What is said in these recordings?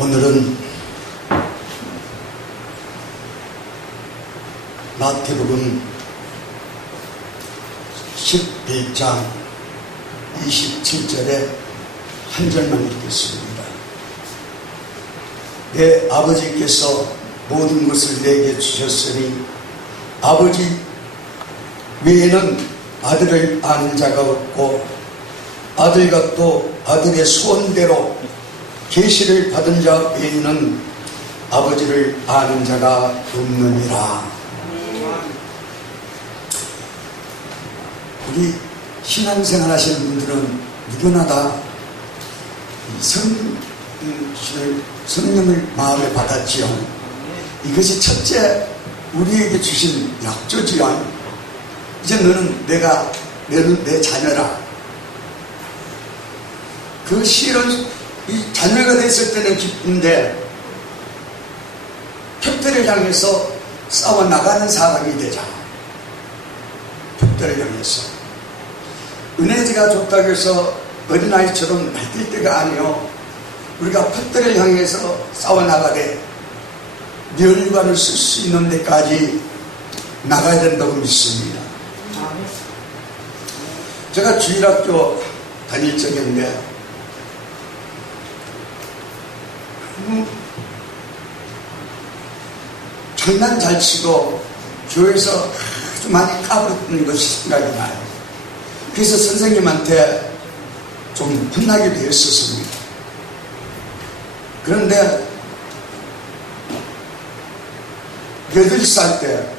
오늘은 마태복음 11장 27절에 한 절만 읽겠습니다. 내 아버지께서 모든 것을 내게 주셨으니 아버지 외에는 아들을 아는 자가 없고 아들과 또 아들의 소원대로 계시를 받은 자 외에는 아버지를 아는 자가 없느니라. 우리 신앙생활 하시는 분들은 누구나 다 성령을 마음에 받았지요. 이것이 첫째 우리에게 주신 약조지요. 이제 너는 너는 내 자녀라. 그 실은 이 자녀가 됐을 때는 기쁜데 표대를 향해서 싸워 나가는 사람이 되자. 표대를 향해서 은혜지가 좋다고 해서 어린아이처럼 날뛸 때가 아니요. 우리가 표대를 향해서 싸워 나가되 멸관을 쓸 수 있는 데까지 나가야 된다고 믿습니다. 제가 주일학교 다닐 적인데 장난 잘 치고 교회에서 아주 많이 까불었던 것이 생각이 나요. 그래서 선생님한테 좀 혼나기도 했었습니다. 그런데 8살 때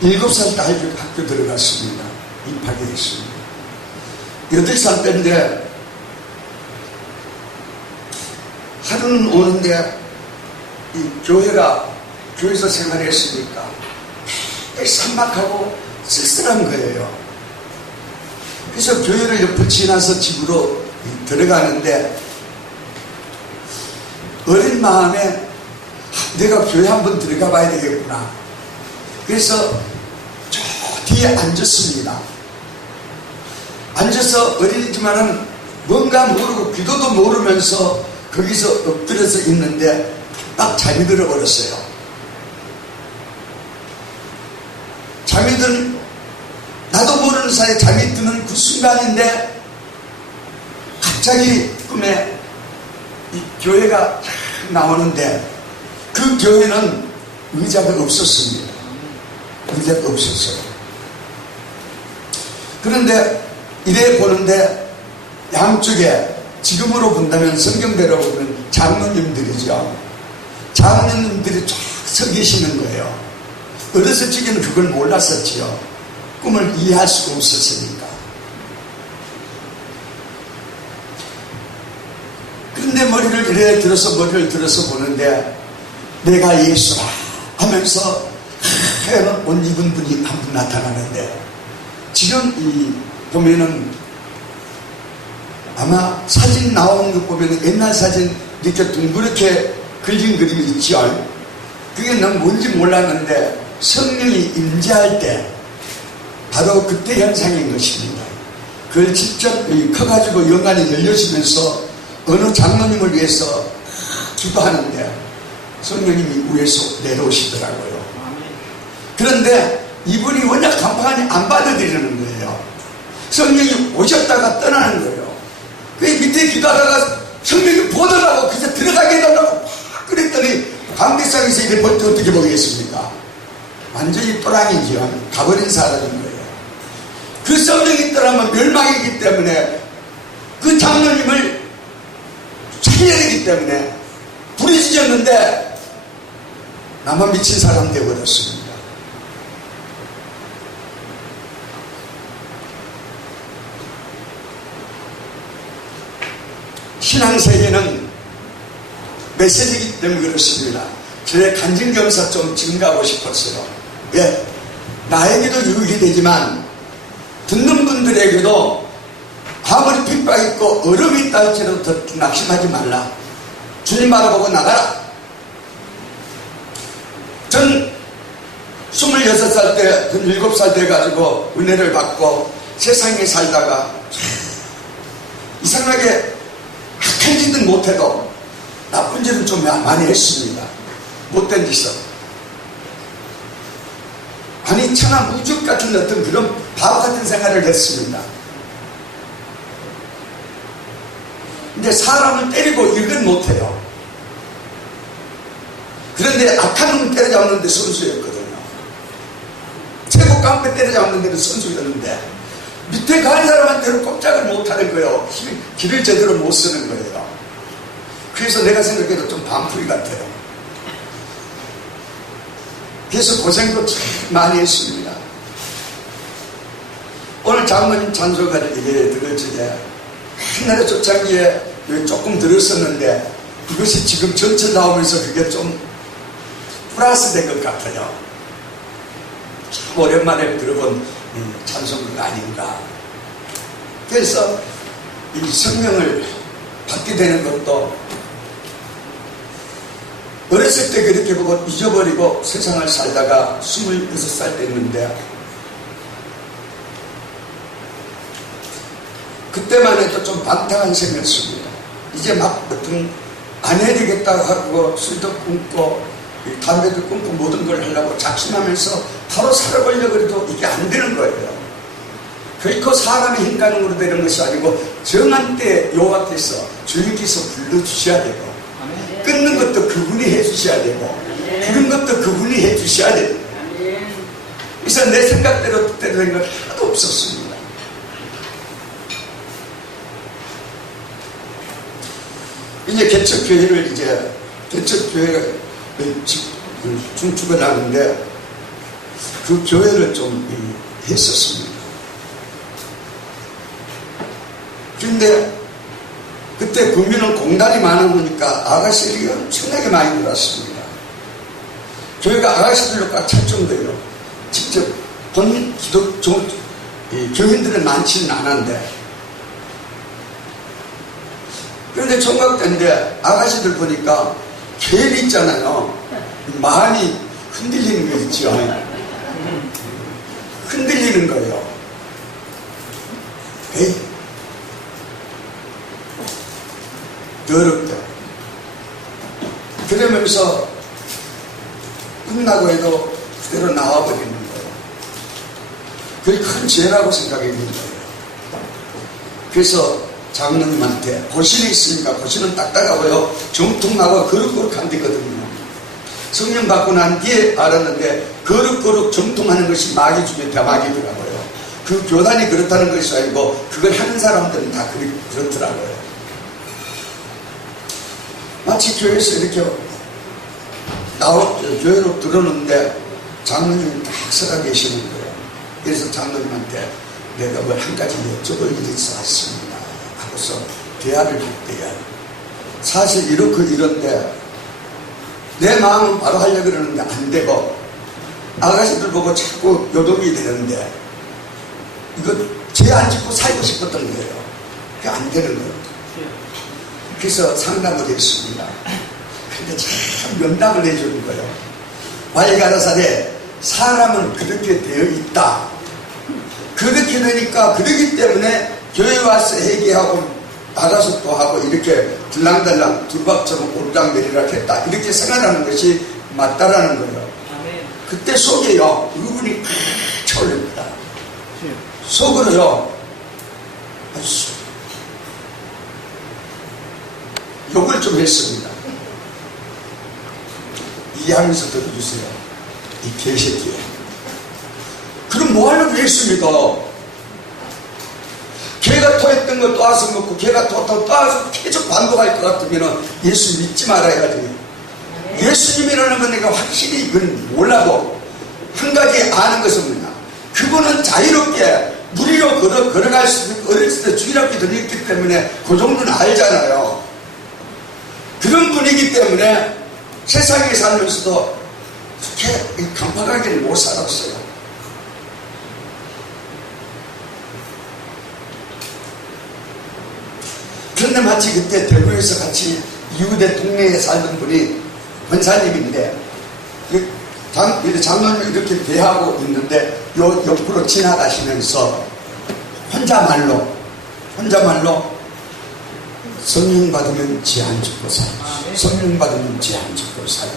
7살 때 학교 들어갔습니다. 입학을 했습니다. 8살 때인데 하루는 오는데 이 교회에서 생활했으니까 삭막하고 쓸쓸한 거예요. 그래서 교회를 옆을 지나서 집으로 들어가는데 어린 마음에 내가 교회 한번 들어가 봐야 되겠구나. 그래서 저 뒤에 앉았습니다. 앉아서 어린이지만은 뭔가 모르고 기도도 모르면서 거기서 엎드려서 있는데 딱 잠이 들어버렸어요. 잠이 든 나도 모르는 사이에 잠이 드는 그 순간인데 갑자기 꿈에 이 교회가 나오는데 그 교회는 의자가 없었습니다. 의자가 없었어요. 그런데 이래 보는데 양쪽에 지금으로 본다면 성경대로 보면 장로님들이죠. 장로님들이 쫙 서 계시는 거예요. 어렸을 적에는 그걸 몰랐었지요. 꿈을 이해할 수가 없었으니까. 그런데 머리를 들어서 보는데 내가 예수라 하면서 하얀 옷 입은 분이 한 분 나타나는데 지금 보면은 아마 사진 나오는 거 보면 옛날 사진 이렇게 둥그렇게 그린 그림이 있죠. 그게 난 뭔지 몰랐는데 성령이 임재할 때 바로 그때 현상인 것입니다. 그걸 직접 커가지고 영안이 열려지면서 어느 장로님을 위해서 기도하는데 성령님이 위에서 내려오시더라고요. 그런데 이분이 워낙 간판이 안 받아들이는 거예요. 성령이 오셨다가 떠나는 거예요. 그 밑에 기도하다가 성령이 보더라고 그래서 들어가게 해달라고 막 그랬더니 관계상에서 이렇게 볼 때 어떻게 보겠습니까? 완전히 또랑이지요. 가버린 사람인 거예요. 그 성령이 떠나면 멸망이기 때문에 그 장로님을 살려야 되기 때문에 불이 지졌는데 나만 미친 사람 되어버렸습니다. 신앙세계는 메시지이기 때문에 그렇습니다. 저의 간증경사 좀 증가하고 싶었어요. 왜? 나에게도 유익이 되지만 듣는 분들에게도 아무리 핍박 있고 어려움이 있다 할지라도 더 낙심하지 말라. 주님 바라보고 나가라. 전 26살 때, 7살 돼가지고 은혜를 받고 세상에 살다가 이상하게 악한 짓은 못해도 나쁜 짓은 좀 많이 했습니다. 못된 짓은. 아니 천하 무적 같은 어떤 그런 바보 같은 생활을 했습니다. 근데 사람을 때리고 이건 못해요. 그런데 악한 놈을 때려잡는데 선수였거든요. 최고 깡패 때려잡는 데는 선수였는데 밑에 가는 사람한테는 꼼짝을 못하는 거예요. 길을 제대로 못 쓰는 거예요. 그래서 내가 생각해도 좀 반풀이 같아요. 그래서 고생도 참 많이 했습니다. 오늘 장모님 찬송가를 이게 들을 적에 옛날에 초창기에 조금 들었었는데 이것이 지금 전체 나오면서 그게 좀 플러스 된 것 같아요. 참 오랜만에 들어본 찬송가가 아닌가. 그래서 이 성령을 받게 되는 것도 어렸을 때 그렇게 보고 잊어버리고 세상을 살다가 26살 됐는데 그때만 해도 좀 방탕한 생겼습니다. 이제 막 어떤 안 해야 되겠다 하고 술도 끊고 담배도 끊고 모든 걸 하려고 작심하면서 바로 살아보려고 해도 이게 안 되는 거예요. 결코 사람의 힘가능으로 되는 것이 아니고 정한 때 요 앞에서 주님께서 불러주셔야 되고 끊는 것도 그분이 해주셔야 되고 부른 것도 그분이 해주셔야 되고 그래서 내 생각대로 뜻대로 된 건 하나도 없었습니다. 이제 개척교회를 개척교회가 중축을 하는데 그 교회를 좀 했었습니다. 그런데 그때 구민은 공단이 많아 보니까 아가씨들이 엄청나게 많이 들어왔습니다. 교회가 아가씨들로 꽉 찰 정도예요. 직접 본 교인들은 많지는 않았는데 그런데 총각 때인데 아가씨들 보니까 교회 있잖아요. 마음이 흔들리는 거 있죠. 흔들리는 거예요. 에이, 더럽다. 그러면서 끝나고 해도 그대로 나와버리는 거예요. 그게 큰 죄라고 생각했는 거예요. 그래서 장로님한테 고신이 있으니까 고신은 딱딱하고요. 정통하고 거룩거룩한 데거든요. 성령 받고 난 뒤에 알았는데 거룩거룩 정통하는 것이 마귀 중에 대마귀더라고요. 그 교단이 그렇다는 것이 아니고 그걸 하는 사람들은 다 그렇더라고요. 마치 교회에서 이렇게 교회로 들어오는데 장로님이 딱 서가 계시는 거예요. 그래서 장로님한테 내가 뭘 한 가지 여쭤볼 일이 있어 왔습니다 하고서 대화를 할 때야 사실 이런데 내 마음은 바로 하려고 그러는데 안 되고 아가씨들 보고 자꾸 요동이 되는데 이거 죄 안 짓고 살고 싶었던 거예요. 그게 안 되는 거예요. 그래서 상담을 했습니다. 근데 참 면담을 해주는 거예요. 말가라사대 사람은 그렇게 되어 있다. 그렇게 되니까 그러기 때문에 교회 와서 회개하고 나가서 또 하고 이렇게 들랑달랑 두박처럼 오르락내리락 했다. 이렇게 생각하는 것이 맞다라는 거예요. 그때 속에요 의문이 팍 차올립니다. 속으로요 욕을 좀 했습니다. 이해하면서 들어주세요. 이 개새끼야. 그럼 뭐 하려고 했습니까? 걔가 토했던 거 또 와서 먹고 걔가 또 와서 계속 반복할 것 같으면 예수 믿지 말아야지. 예수님이라는 건 내가 확실히 이건 몰라도 한 가지 아는 것은 뭐냐. 그분은 자유롭게 무리로 걸어갈 수 있고 어렸을 때 주일학교 들었기 때문에 그 정도는 알잖아요. 그런 분이기 때문에 세상에 살면서도 그렇게 강팍하게는 못 살았어요. 그런데 마치 그때 대구에서 같이 이웃의 동네에 살던 분이 권사님인데 장로님 이렇게 대하고 있는데 옆으로 지나가시면서 혼자말로 성령 받으면 죄 안 짓고 살지, 성령 받으면 죄 안 짓고 살지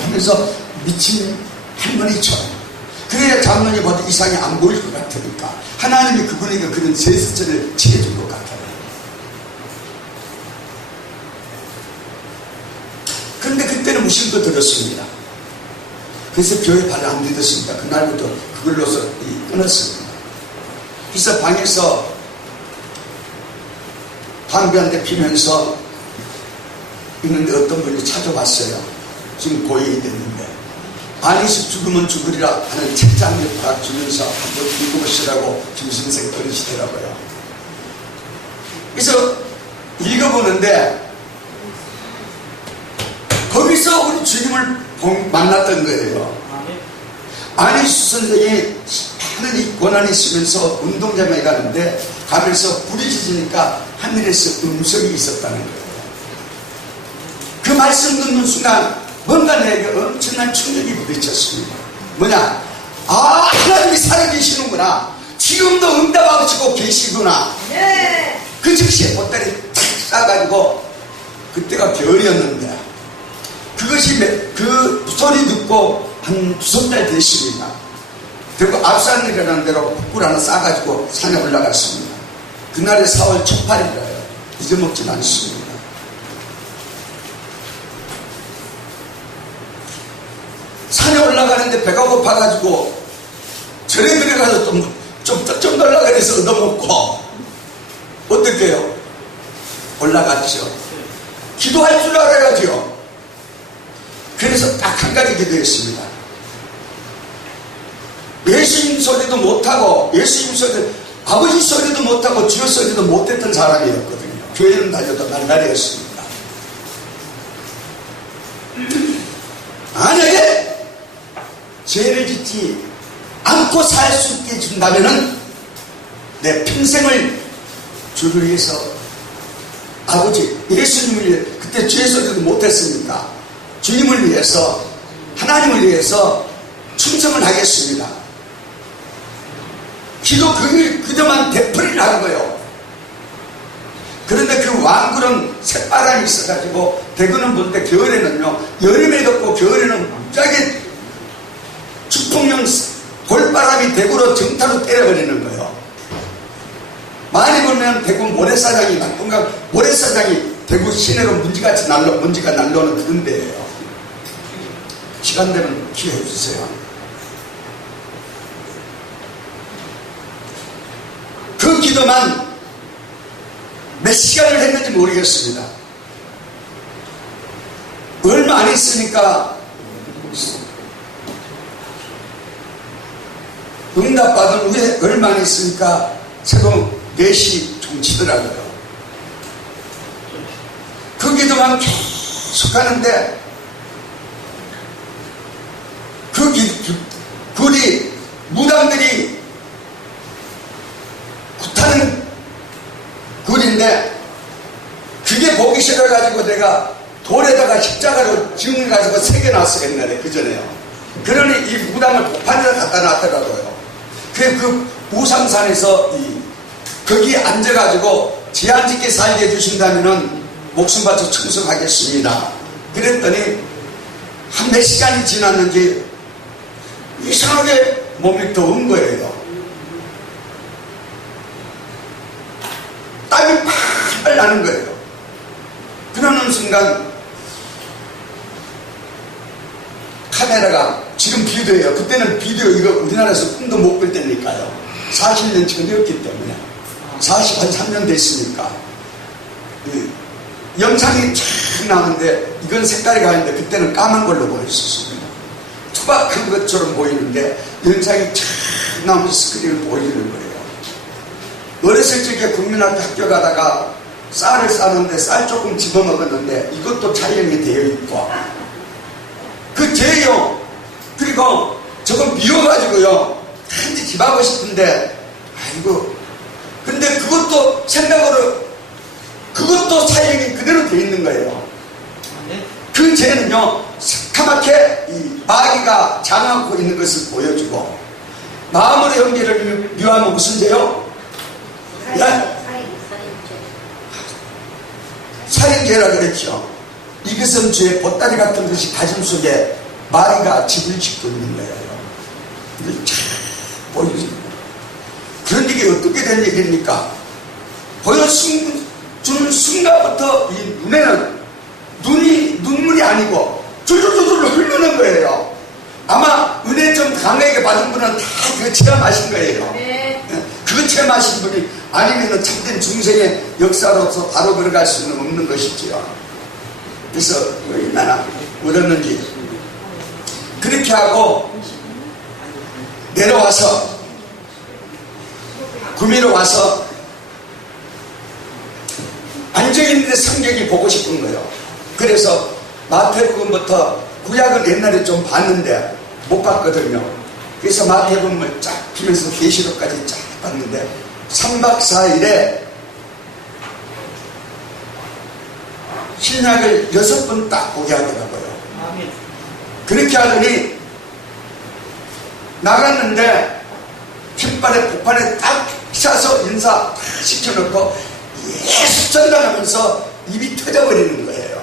하면서 미친 할머니처럼, 그래야 장로님 봐도 이상이 안 보일 것 같으니까 하나님이 그분에게 그런 제스처를 취해준 것 같아요. 그런데 그때는 무심코 들었습니다. 그래서 교회 발을 안 믿었습니다. 그날부터 그걸로서 끊었습니다. 그래서 방에서 담배 한 대 피면서 있는데 어떤 분이 찾아왔어요. 지금 고인이 됐는데 안에서 죽으면 죽으리라 하는 책장을 딱 주면서 한번 읽어보시라고 김 선생이 그러시더라고요. 그래서 읽어보는데 거기서 우리 주님을 만났던 거예요. 안희수 선생이 많은 이 고난이 있으면서 운동장에 가는데 가면서 불이 지지니까 하늘에서 음성이 있었다는 거예요. 그 말씀 듣는 순간 뭔가 내게 엄청난 충격이 부딪혔습니다. 뭐냐? 아, 하나님이 살아계시는구나. 지금도 응답하시고 계시구나. 네. 그 즉시에 보따리 탁 싸가지고, 그때가 겨울이었는데 그것이 그 소리 듣고 한 2달 됐습니다. 그리고 앞산이라는 데로 숯불 하나 싸가지고 산에 올라갔습니다. 그날이 4월 첫 8일이라요. 잊어먹진 않습니다. 산에 올라가는데 배가 고파가지고 절에 들어가서 좀 떨라 그래서 얻어먹고 어떻게 해요? 올라갔죠. 기도할 줄 알아야죠. 그래서 딱 한 가지 기도했습니다. 예수님 소리도 못하고, 예수님 소리, 아버지 소리도 못하고 주여 소리도 못했던 사람이었거든요. 교회는 다녀도 날라리였습니다. 만약에 죄를 짓지 않고 살 수 있게 해준다면은 내 평생을 주를 위해서, 아버지 예수님을 위해, 그때 죄 소리도 못했으니까 주님을 위해서, 하나님을 위해서 충성을 하겠습니다. 기도 그저만 되풀이를 한 거예요. 그런데 그 왕구름 새바람이 있어가지고 대구는 볼 때 겨울에는요, 여름에 덥고 겨울에는 갑자기 축풍령 골바람이 대구로 정타로 때려버리는 거예요. 많이 보면 대구 모래사장이 나쁜가, 모래사장이 대구 시내로 먼지가 날려오는 그런 데예요. 시간 되면 기회해 주세요. 그 기도만 몇 시간을 했는지 모르겠습니다. 얼마 안 했으니까 응답받은 후에 얼마 안 했으니까 새벽 4시 좀 치더라고요. 그 기도만 계속 하는데 굴이 무당들이 굿하는 굴인데 그게 보기 싫어가지고 내가 돌에다가 십자가로 지금가지고 새겨놨어 옛날에 그전에요. 그러니 이 무당을 복판에다 갖다 놨더라고요. 그 우상산에서 거기 앉아가지고 제한짓게 살게 해주신다면은 목숨 바쳐 충성하겠습니다. 그랬더니 한 몇 시간이 지났는지 이상하게 몸이 더운 거예요. 땀이 팔팔 나는 거예요. 그러는 순간 카메라가, 지금 비디오예요. 그때는 비디오 이거 우리나라에서 꿈도 못 꿀 때니까요. 40년 전이었기 때문에 43년 됐으니까 영상이 쫙 나오는데 이건 색깔이 가는데 그때는 까만 걸로 보였었습니다. 투박한 것처럼 보이는데 영상이 쫙 나오면서 스크린을 보이는 거예요. 어렸을 적에 국민학교 학교 가다가 쌀을 싸는데 쌀 조금 집어먹었는데 이것도 촬영이 되어 있고 그 죄요. 그리고 저거 미워가지고요 한지 집하고 싶은데 아이고, 근데 그것도 생각으로 그것도 촬영이 그대로 되어 있는 거예요. 그 죄는요 새카맣게 이 마귀가 장악하고 있는 것을 보여주고, 마음으로 형제를 미워하면 무슨 죄요? 네? 살인죄라 그랬죠. 이것은 죄의 보따리 같은 것이 가슴 속에 마귀가 집을 짓고 있는 거예요. 이걸 참 보여줍니다. 그런 얘기 어떻게 된 얘기입니까? 보여주는 순간부터 이 눈에는 눈물이 아니고 줄줄줄줄 흐르는 거예요. 아마 은혜 좀 강하게 받은 분은 다 그거 체험하신 거예요. 네. 그거 체험하신 분이 아니면 참된 중생의 역사로서 바로 걸어갈 수는 없는 것이지요. 그래서 얼마나 울었는지. 그렇게 하고 내려와서 구미로 와서 앉아있는데 성경이 보고 싶은 거예요. 그래서 마태복음부터 구약은 옛날에 좀 봤는데 못 봤거든요. 그래서 마태복음을 쫙 피면서 계시록까지 쫙 봤는데 3박 4일에 신약을 6번 딱 보게 하더라고요. 그렇게 하더니 나갔는데 깃발에 복판에 딱 쏴서 인사 시켜놓고 예수 전당하면서 입이 터져버리는 거예요.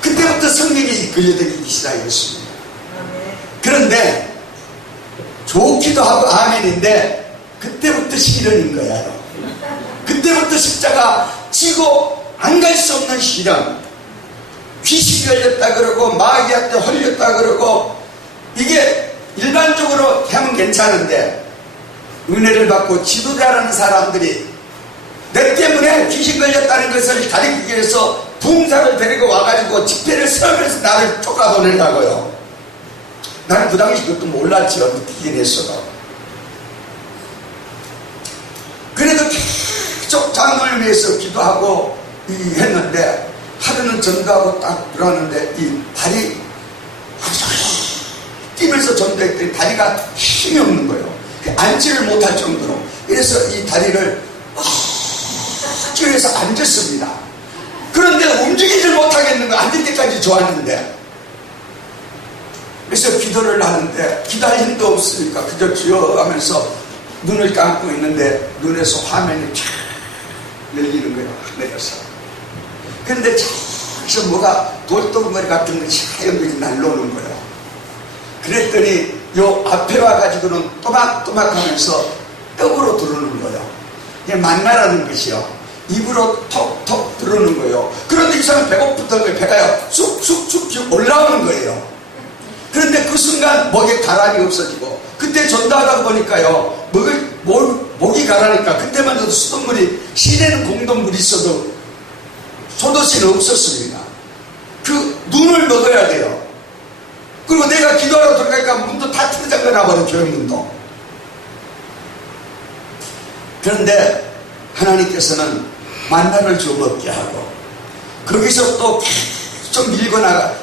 그때부터 성령이 이끌려들기 시작했습니다. 그런데 좋기도 하고 아멘인데 그때부터 시련인 거예요. 그때부터 십자가 지고 안 갈 수 없는 시련. 귀신이 걸렸다 그러고 마귀한테 홀렸다 그러고 이게 일반적으로 하면 괜찮은데 은혜를 받고 지도자라는 사람들이 내 때문에 귀신 걸렸다는 것을 가리키기 위해서 부흥사를 데리고 와가지고 집회를 세우면서 나를 쫓아보내려고요. 나는 그 당시 그것도 몰랐지요. 느끼긴 했어도. 그래도 계속 장로를 위해서 기도하고 했는데 하루는 전도하고 딱 들어왔는데 이 발이 뛰면서 전도했더니 다리가 힘이 없는 거예요. 앉지를 못할 정도로. 그래서 이 다리를 찌그러서 앉았습니다. 그런데 움직이질 못하겠는 거예요. 앉을 때까지 좋았는데. 그래서 기도를 하는데 기도할 힘도 없으니까 그저 주여 하면서 눈을 감고 있는데 눈에서 화면이 쫙 열리는 거예요. 하늘에서. 그런데 저기서 뭐가 돌덩어리 같은 것이 하얀 것이 날라오는 거예요. 그랬더니 요 앞에 와가지고는 또박또박 하면서 떡으로 들어오는 거예요. 이게 만나라는 것이요. 입으로 톡톡 들어오는 거예요. 그런데 이 사람 배고프던 거예요. 배가요 쑥쑥쑥 올라오는 거예요. 그런데 그 순간 목에 가란이 없어지고 그때 전도하다 보니까요 목이 가라니까 그때만 해도 수돗물이 시내는 공동물이 있어도 소도시는 없었습니다. 그 눈을 먹어야 돼요. 그리고 내가 기도하러 들어가니까 문도 다 뜯어져버려 교회 문도. 그런데 하나님께서는 만나를 줘 먹게 하고 거기서 또 계속 밀고 나가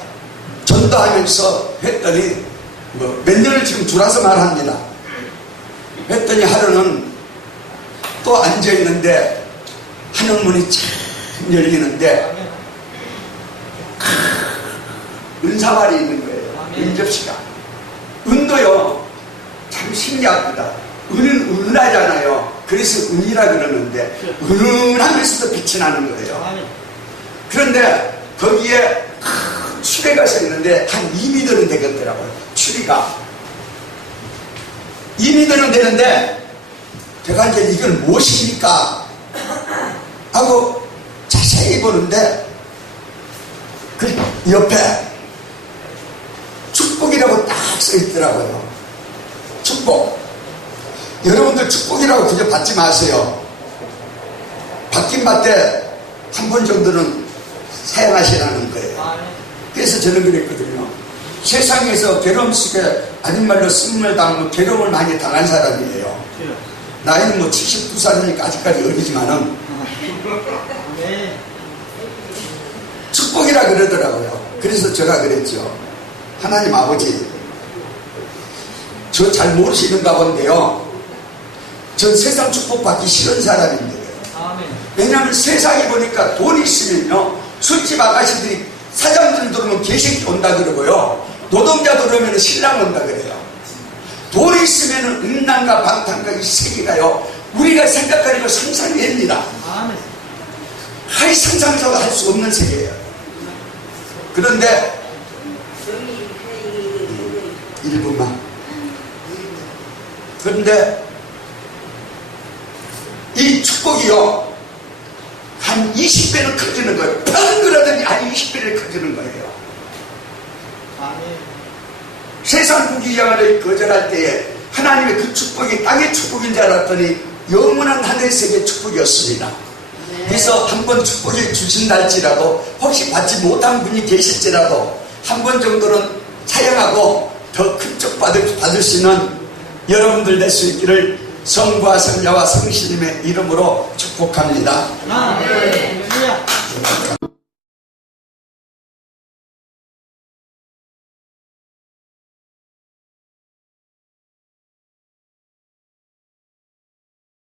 전도하면서 했더니 몇 년을 지금 줄여서 말합니다. 했더니 하루는 또 앉아있는데 하늘문이 참 열리는데 은사발이 있는 거예요. 은접시가. 은도요 참 신기합니다. 은은 은하잖아요. 그래서 은이라 그러는데 은은하면서도 빛이 나는 거예요. 그런데 거기에 큰 추리가 서 있는데 한 2m는 되겠더라고요. 추리가 2m는 되는데 제가 이제 이걸 무엇입니까 하고 자세히 보는데 그 옆에 축복이라고 딱 써 있더라고요. 축복. 여러분들 축복이라고 그저 받지 마세요. 받긴 받되 한 번 정도는 사용하시라는 거예요. 그래서 저는 그랬거든요. 세상에서 괴로움 속에 아줌말로 승리를 당하고 괴로움을 많이 당한 사람이에요. 나이는 뭐 72살이니까 아직까지 어리지만은 축복이라 그러더라고요. 그래서 제가 그랬죠. 하나님 아버지 저 잘 모르시는가 본데요. 전 세상 축복 받기 싫은 사람인데요. 왜냐하면 세상에 보니까 돈이 있으면요 술집 아가씨들이 사장들 들어오면 개새끼 온다 그러고요 노동자 들어오면 신랑 온다 그래요. 돈이 있으면 음란과 방탕과 이 세계가요 우리가 생각하는 거 상상됩니다. 거의 상상도 할 수 없는 세계예요. 그런데 1분만. 그런데 이 축복이요 한 20배는 커지는 거예요. 펑 그러더니 한 20배를 커지는 거예요. 세상 부귀영화를 거절할 때에 하나님의 그 축복이 땅의 축복인 줄 알았더니 영원한 하늘세계의 축복이었습니다. 그래서 한 번 축복을 주신다 할지라도 혹시 받지 못한 분이 계실지라도 한 번 정도는 사용하고 더 큰 축 받을 수 있는 여러분들 될 수 있기를 성부와 성자와 성신님의 이름으로 축복합니다.